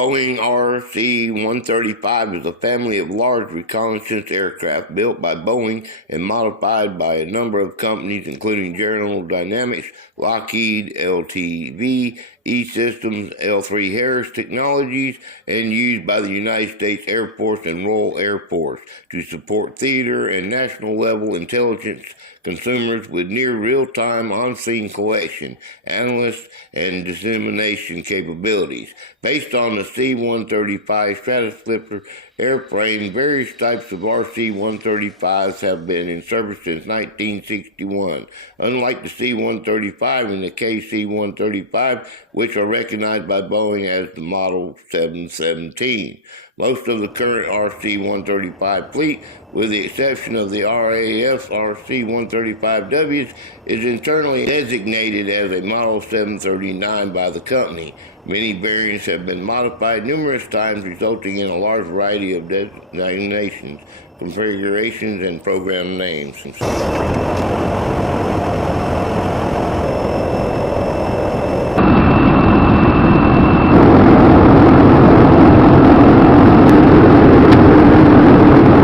Boeing RC-135 is a family of large reconnaissance aircraft built by Boeing and modified by a number of companies including General Dynamics, Lockheed, LTV, E-Systems, L3Harris Technologies, and used by the United States Air Force and Royal Air Force to support theater and national-level intelligence consumers with near real-time on-scene collection, analysis, and dissemination capabilities. Based on the C-135 Stratoslipper airframe, various types of RC-135s have been in service since 1961. Unlike the C-135 and the KC-135, which are recognized by Boeing as the Model 717. Most of the current RC-135 fleet, with the exception of the RAF's RC-135Ws, is internally designated as a Model 739 by the company. Many variants have been modified numerous times, resulting in a large variety of designations, configurations, and program names.